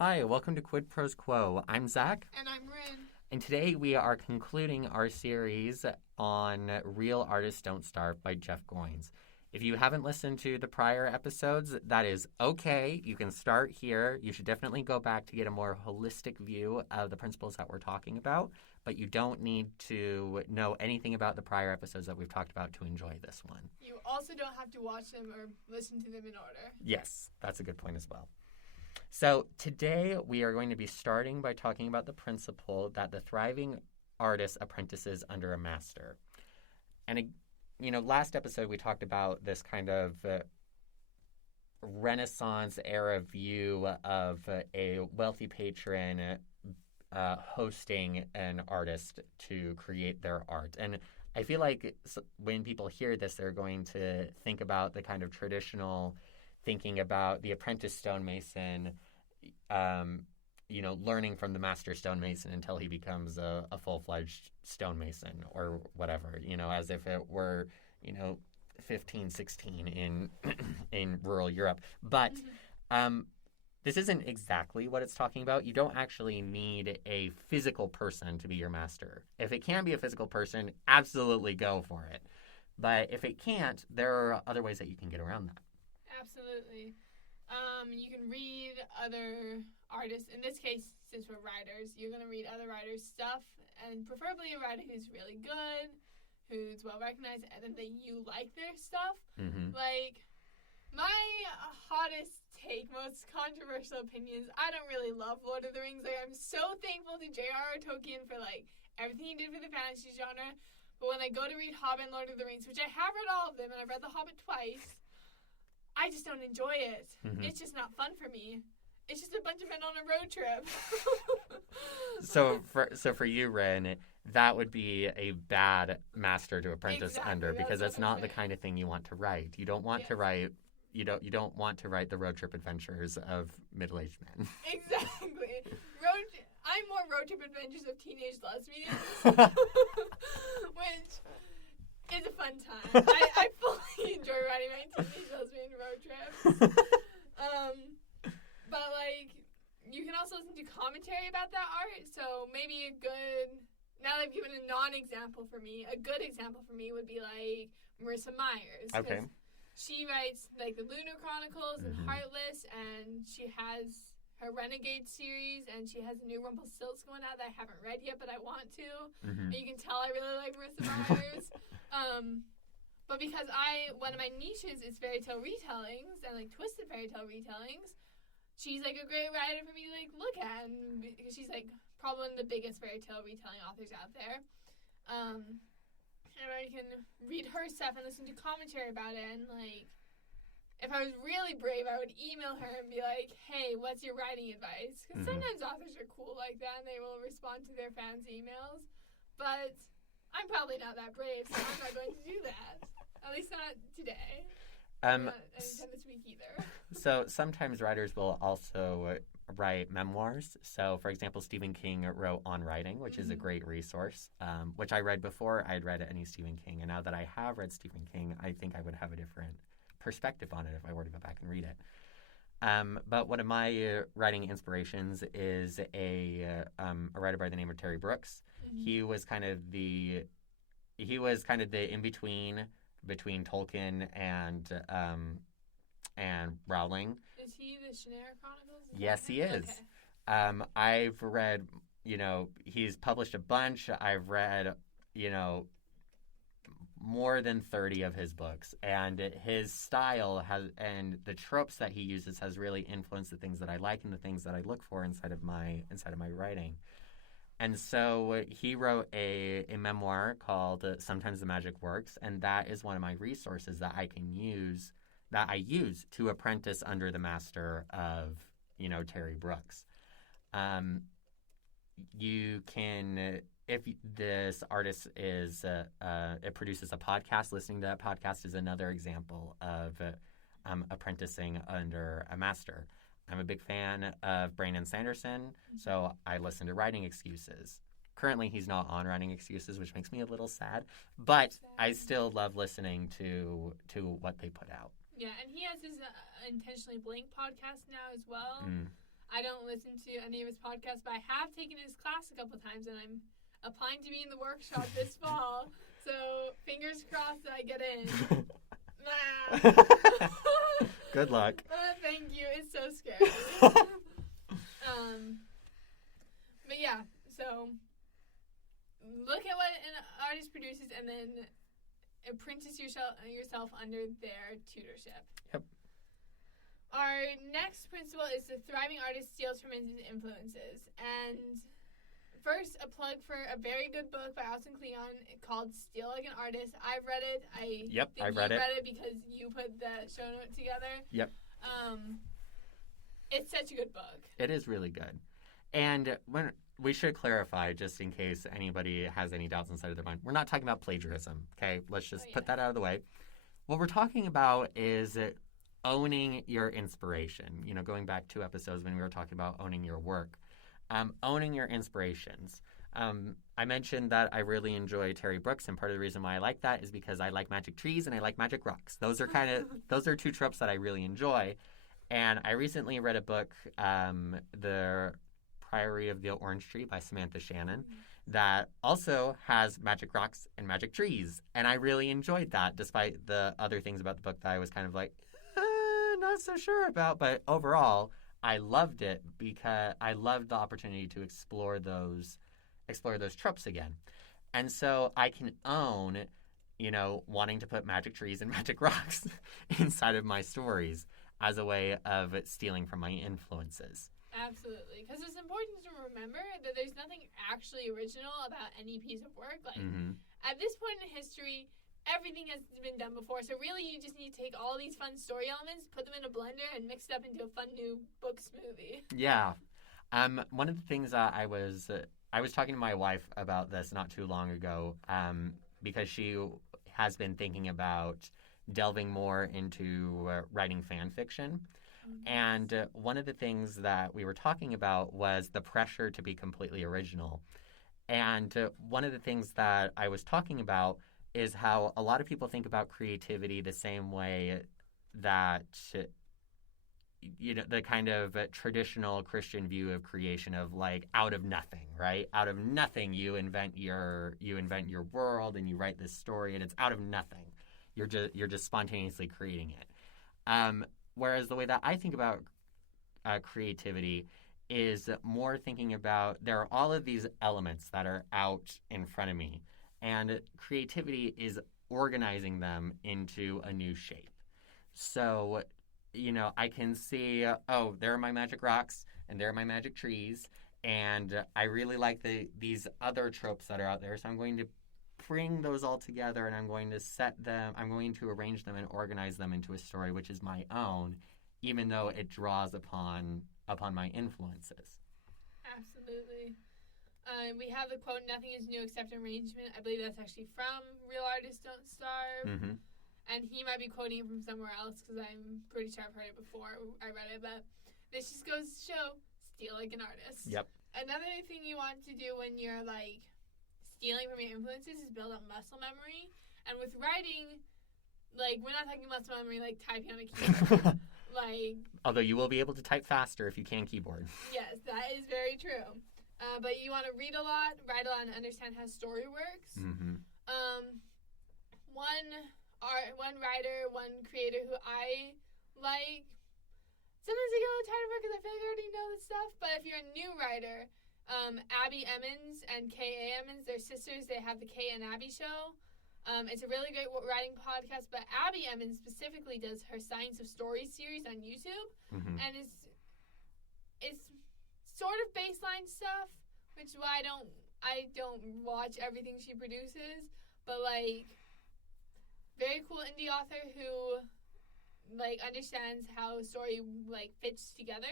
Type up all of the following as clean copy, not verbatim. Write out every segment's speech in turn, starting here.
Hi, welcome to Quid Pros Quo. I'm Zac. And I'm Rin. And today we are concluding our series on Real Artists Don't Starve by Jeff Goins. If you haven't listened to the prior episodes, that is okay. You can start here. You should definitely go back to get a more holistic view of the principles that we're talking about, but you don't need to know anything about the prior episodes that we've talked about to enjoy this one. You also don't have to watch them or listen to them in order. Yes, that's a good point as well. So today we are going to be starting by talking about the principle that the thriving artist apprentices under a master. And, last episode we talked about this kind of Renaissance era view of a wealthy patron hosting an artist to create their art. And I feel like when people hear this, they're going to think about the kind of traditional thinking about the apprentice stonemason, learning from the master stonemason until he becomes a full-fledged stonemason or whatever, as if it were, 1516 in rural Europe. But this isn't exactly what it's talking about. You don't actually need a physical person to be your master. If it can be a physical person, absolutely go for it. But if it can't, there are other ways that you can get around that. Absolutely. You can read other artists. In this case, since we're writers, you're going to read other writers' stuff, and preferably a writer who's really good, who's well-recognized, and that you like their stuff. Mm-hmm. Like, my hottest take, most controversial opinions, I don't really love Lord of the Rings. Like, I'm so thankful to J.R.R. Tolkien for, everything he did for the fantasy genre. But when I go to read Hobbit and Lord of the Rings, which I have read all of them, and I've read The Hobbit twice, I just don't enjoy it. Mm-hmm. It's just not fun for me. It's just a bunch of men on a road trip. So for you, Rin, that would be a bad master to apprentice under, because that's not the kind of thing you want to write. You don't want to write. You don't want to write the road trip adventures of middle-aged men. Exactly. I'm more road trip adventures of teenage lesbians, which is a fun time. I fully enjoy writing my teenage lesbian road trips. But, you can also listen to commentary about that art. So maybe now that I've given a non-example for me, a good example for me would be, Marissa Myers. Okay. She writes, the Lunar Chronicles and Heartless, and she has her Renegade series, and she has a new Rumpelstiltskin one out that I haven't read yet, but I want to. Mm-hmm. And you can tell I really like Marissa Myers. But because one of my niches is fairy tale retellings and twisted fairy tale retellings, she's a great writer for me to look at, and because she's probably one of the biggest fairy tale retelling authors out there. And I can read her stuff and listen to commentary about it, and if I was really brave, I would email her and be like, hey, what's your writing advice? Because sometimes authors are cool like that, and they will respond to their fans' emails. But I'm probably not that brave, so I'm not going to do that. At least not today. Not anytime this week either. So sometimes writers will also write memoirs. So, for example, Stephen King wrote On Writing, which is a great resource, which I read before I'd read any Stephen King. And now that I have read Stephen King, I think I would have a different perspective on it if I were to go back and read it. But one of my writing inspirations is a writer by the name of Terry Brooks. Mm-hmm. He was kind of the in-between between Tolkien and Rowling. Is he the Shannara Chronicles? Yes, he is. Okay. I've read, he's published a bunch. I've read, more than 30 of his books, and his style and the tropes that he uses has really influenced the things that I like and the things that I look for inside of my writing. And so he wrote a memoir called Sometimes the Magic Works, and that is one of my resources that I use to apprentice under the master of, Terry Brooks. You can, if this artist it produces a podcast, listening to that podcast is another example of apprenticing under a master. I'm a big fan of Brandon Sanderson, so I listen to Writing Excuses. Currently, he's not on Writing Excuses, which makes me a little sad, but I still love listening to what they put out. Yeah, and he has his Intentionally Blank podcast now as well. I don't listen to any of his podcasts, but I have taken his class a couple times, and I'm applying to be in the workshop this fall. So fingers crossed that I get in. Good luck. Thank you. It's so scary. But yeah, so look at what an artist produces and then apprentice yourself under their tutorship. Yep. Our next principle is the thriving artist steals from his influences. And first, a plug for a very good book by Alison Cleon called Steal Like an Artist. I've read it. I've read it. You read it because you put the show note together. Yep. It's such a good book. It is really good. And when we should clarify, just in case anybody has any doubts inside of their mind, we're not talking about plagiarism, okay? Let's just put that out of the way. What we're talking about is owning your inspiration. You know, going back 2 episodes when we were talking about owning your work. Owning your inspirations. I mentioned that I really enjoy Terry Brooks, and part of the reason why I like that is because I like magic trees and I like magic rocks. Those are those are 2 tropes that I really enjoy. And I recently read a book, The Priory of the Orange Tree by Samantha Shannon, that also has magic rocks and magic trees. And I really enjoyed that, despite the other things about the book that I was kind of like, not so sure about. But overall, I loved it because I loved the opportunity to explore those tropes again. And so I can own, wanting to put magic trees and magic rocks inside of my stories as a way of stealing from my influences. Absolutely. Because it's important to remember that there's nothing actually original about any piece of work. Like, at this point in history, everything has been done before. So really, you just need to take all these fun story elements, put them in a blender, and mix it up into a fun new book smoothie. Yeah. One of the things I was talking to my wife about this not too long ago, because she has been thinking about delving more into writing fan fiction. And one of the things that we were talking about was the pressure to be completely original. And one of the things that I was talking about is how a lot of people think about creativity the same way that, the kind of traditional Christian view of creation of like out of nothing, right? Out of nothing, you invent your world and you write this story, and it's out of nothing. You're just spontaneously creating it. Whereas the way that I think about creativity is more thinking about there are all of these elements that are out in front of me, and creativity is organizing them into a new shape. So, I can see, there are my magic rocks and there are my magic trees, and I really like these other tropes that are out there, so I'm going to bring those all together, and I'm going to arrange them and organize them into a story which is my own, even though it draws upon my influences. Absolutely. We have the quote, "Nothing is new except arrangement." I believe that's actually from Real Artists Don't Starve. Mm-hmm. And he might be quoting it from somewhere else because I'm pretty sure I've heard it before. I read it, but this just goes to show, steal like an artist. Yep. Another thing you want to do when you're like stealing from your influences is build up muscle memory. And with writing, like, we're not talking muscle memory like typing on a keyboard. Although you will be able to type faster if you can keyboard. Yes, that is very true. But you want to read a lot, write a lot, and understand how story works. Mm-hmm. One writer, one creator who I like. Sometimes I get a little tired of her because I feel like I already know this stuff. But if you're a new writer, Abby Emmons and K.A. Emmons, they're sisters. They have the Kay and Abby show. It's a really great writing podcast. But Abby Emmons specifically does her Science of Stories series on YouTube, and it's sort of baseline stuff, which is why I don't watch everything she produces. But very cool indie author who understands how a story fits together.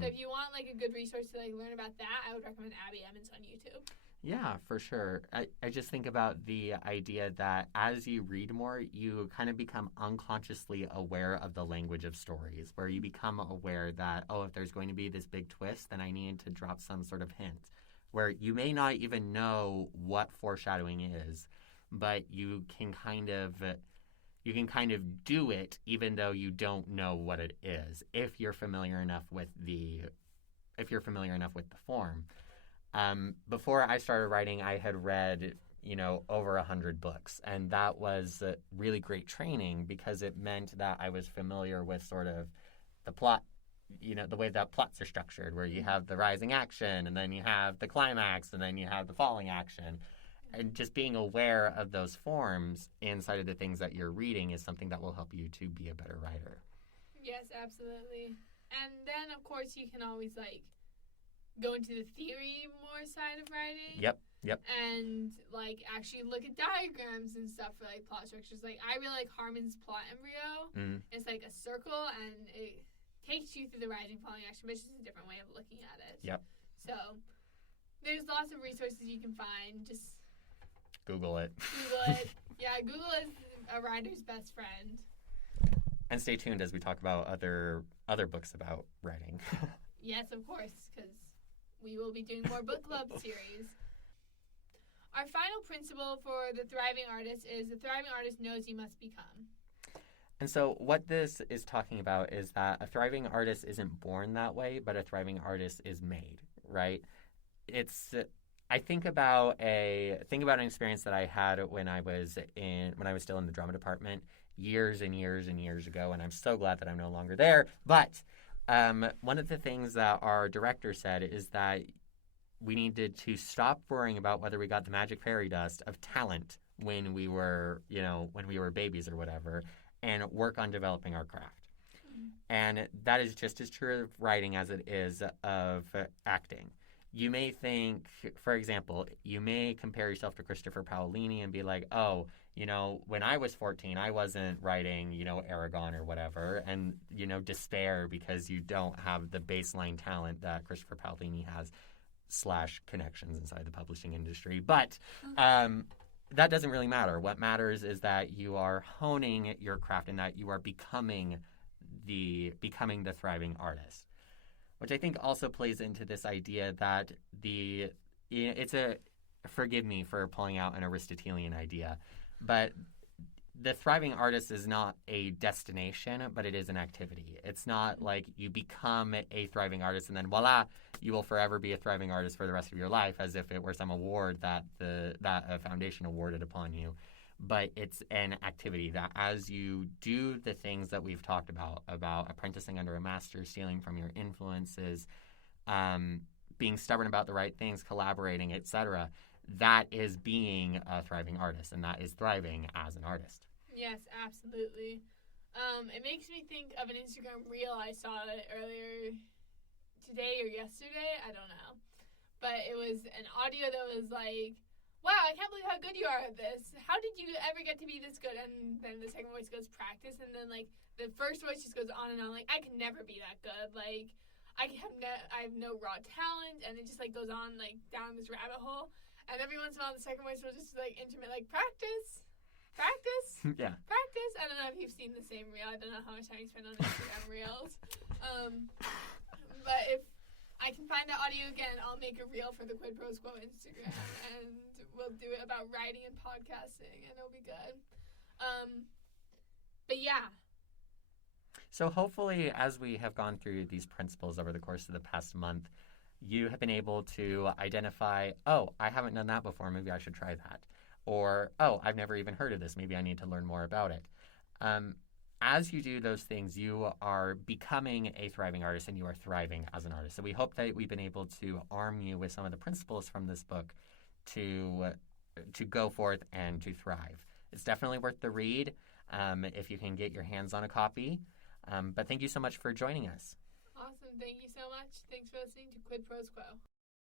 So if you want a good resource to learn about that, I would recommend Abby Emmons on YouTube. Yeah, for sure. I just think about the idea that as you read more, you kind of become unconsciously aware of the language of stories, where you become aware that, if there's going to be this big twist, then I need to drop some sort of hint, where you may not even know what foreshadowing is, but you can kind of do it even though you don't know what it is, if you're familiar enough with the if you're familiar enough with the form. Before I started writing, I had read, over 100 books. And that was really great training because it meant that I was familiar with sort of the plot, the way that plots are structured, where you have the rising action, and then you have the climax, and then you have the falling action. And just being aware of those forms inside of the things that you're reading is something that will help you to be a better writer. Yes, absolutely. And then, of course, you can always, go into the theory more side of writing. Yep. And, actually look at diagrams and stuff for, plot structures. I really like Harmon's plot embryo. Mm. It's, a circle, and it takes you through the rising, falling action, but it's just a different way of looking at it. Yep. So, there's lots of resources you can find. Just Google it. Yeah, Google is a writer's best friend. And stay tuned as we talk about other books about writing. Yes, of course, because we will be doing more book club series. Our final principle for the thriving artist is the thriving artist knows he must become. And so what this is talking about is that a thriving artist isn't born that way, but a thriving artist is made, right? I think about an experience that I had when I was still in the drama department years and years and years ago, and I'm so glad that I'm no longer there. But one of the things that our director said is that we needed to stop worrying about whether we got the magic fairy dust of talent when we were babies or whatever, and work on developing our craft. Mm-hmm. And that is just as true of writing as it is of acting. You may think, for example, you may compare yourself to Christopher Paolini and be like, oh, when I was 14, I wasn't writing, Aragon or whatever, and, despair because you don't have the baseline talent that Christopher Paolini has / connections inside the publishing industry. But that doesn't really matter. What matters is that you are honing your craft and that you are becoming the thriving artist. Which I think also plays into this idea that forgive me for pulling out an Aristotelian idea, but the thriving artist is not a destination, but it is an activity. It's not like you become a thriving artist and then voila, you will forever be a thriving artist for the rest of your life, as if it were some award that a foundation awarded upon you. But it's an activity that as you do the things that we've talked about apprenticing under a master, stealing from your influences, being stubborn about the right things, collaborating, etc., that is being a thriving artist, and that is thriving as an artist. Yes, absolutely. It makes me think of an Instagram reel I saw earlier today or yesterday, I don't know. But it was an audio that was like, wow, I can't believe how good you are at this. How did you ever get to be this good? And then the second voice goes, practice. And then, the first voice just goes on and on. I can never be that good. I have no raw talent. And it just, goes on, down this rabbit hole. And every once in a while, the second voice will just, intimate, practice. Practice. Yeah. Practice. I don't know if you've seen the same reel. I don't know how much time you spend on Instagram reels. But if I can find that audio again, I'll make a reel for the Quid Pros Quo Instagram, and we'll do it about writing and podcasting, and it'll be good. But yeah. So hopefully, as we have gone through these principles over the course of the past month, you have been able to identify, oh, I haven't done that before, maybe I should try that. Or, oh, I've never even heard of this, maybe I need to learn more about it. As you do those things, you are becoming a thriving artist and you are thriving as an artist. So we hope that we've been able to arm you with some of the principles from this book to go forth and to thrive. It's definitely worth the read if you can get your hands on a copy. But thank you so much for joining us. Awesome. Thank you so much. Thanks for listening to Quid Pros Quo.